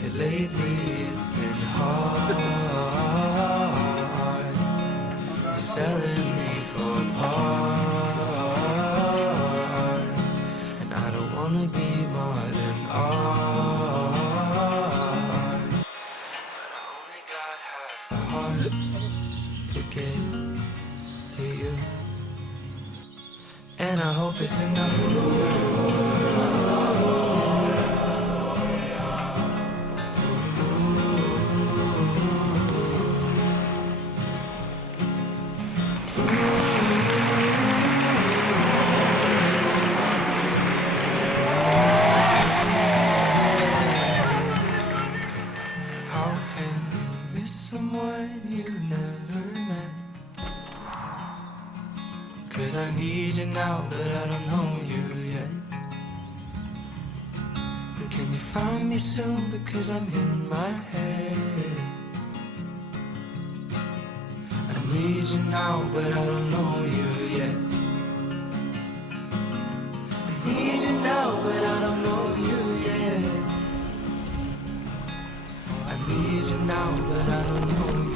Yeah, lately it's been hard. You're selling me for parts, and I don't wanna be modern art. But I only got half a heart to get to you, and I hope it's enough for you. How can you miss someone you never met? 'Cause I need you now, but I don't know you yet. But can you find me soon, because I'm in my head. I need you now, but I don't know you yet. I need you now, but I don't know you yet. I need you now, but I don't know you.